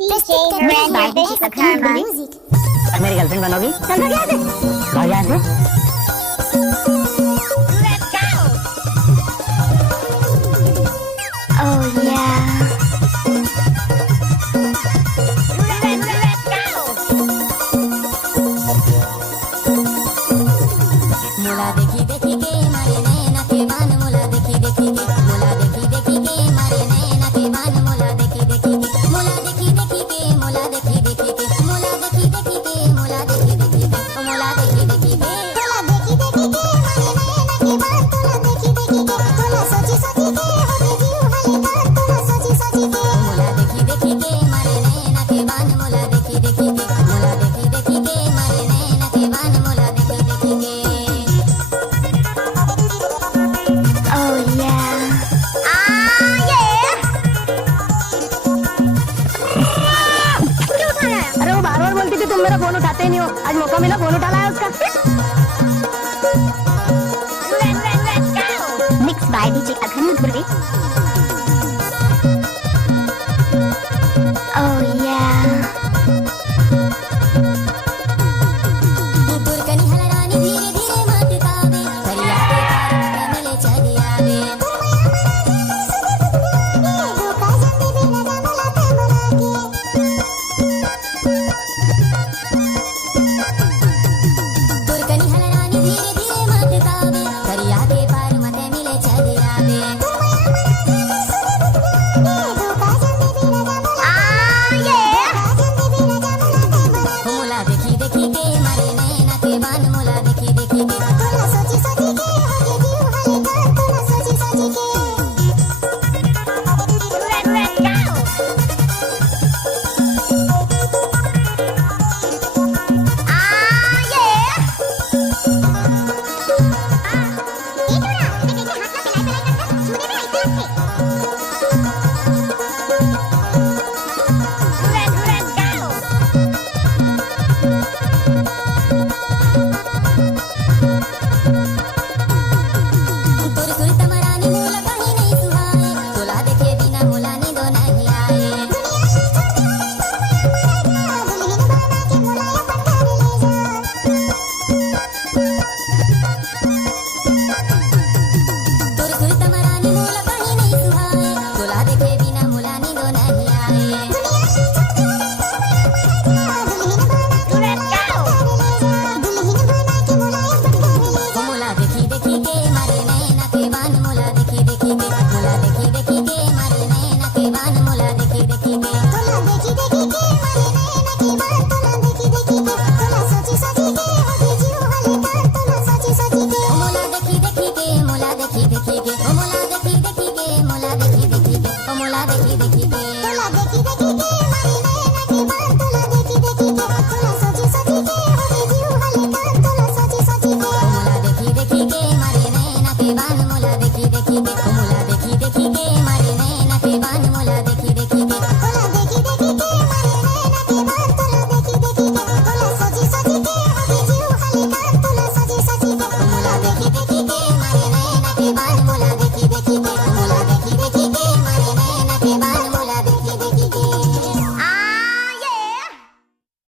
मेरी गर्लफ्रेंड बनोगी? चल भाग यहाँ से। भाग यहाँ से। Oh yeah. मुला देखी देखी के मारे नैना के बान, मुला देखी देखी के, मुला देखी देखी के मारे नैना के बान, मुला देखी देखी के, मुला देखी देखी के, मुला देखी देखी के, मुला देखी देखी के, मुला देखी देखी के, मुला देखी देखी के, मुला देखी देखी के मारे नैना के बान, मुला देखी देखी के, मुला सोची सोची के होगी जीव हल्का, मुला सोची सोची के, मुला देखी देखी के मारे नैना के बान, मुला देखी देखी के, मुला देखी देखी के मारे नैना के बान, मुला देखी देखी के। Oh yeah. अरे वो बार बार बोलती थी तुम मेरा फोन उठाते ही नहीं हो, आज मौका मिला फोन उठा लाया उसका। मिक्स बाय डीजे अखंड गुरवी। Oh yeah. तुरकनी हलरानी धीरे धीरे मात तावे, करिया के पार मिले चली आवे, धोखा जंदी भी लगा मुला पे मुला के, तुरकनी हलरानी धीरे धीरे मात तावे, करिया के पार मते मिले चली आवे, धोखा जंदी भी लगा मुला देखी देखी के मारे नैना के बान, मुला देखी देखी के, मुला सोची सोची के होगी जीव हल्का, मुला सोची सोची के। तुर सुर तमरानी मुला कहीं नहीं सुहाए, तुला देखे बिना मुला नींद नहीं आए, दुल्हन बना के मुला अपन घर ले जा, तुर सुर तमरानी मुला कहीं नहीं सुहाए, तुला देखे बिना मुला नींद नहीं आए, दुल्हन बना के मुला अपन घर ले जा, मुला देखी देखी के मारे नैना के बान, मुला देखी देखी के, मुला देखी देखी के मारे नैना के बान, मुला देखी देखी के, मुला देखी देखी के मारे नैना के बान, मुला देखी देखी के, मुला सोची सोची के होगी जीव हल्का, मुला सोची सोची के, मुला देखी देखी के, मुला देखी देखी के, मुला देखी देखी के, मुला देखी देखी के, मुला देखी देखी के, मुला देखी देखी के मारे नैना के बान, मुला देखी देखी के, मुला सोची सोची के होगी जीव हल्का, मुला सोची सोची के, मुला देखी देखी के मारे नैना के बान,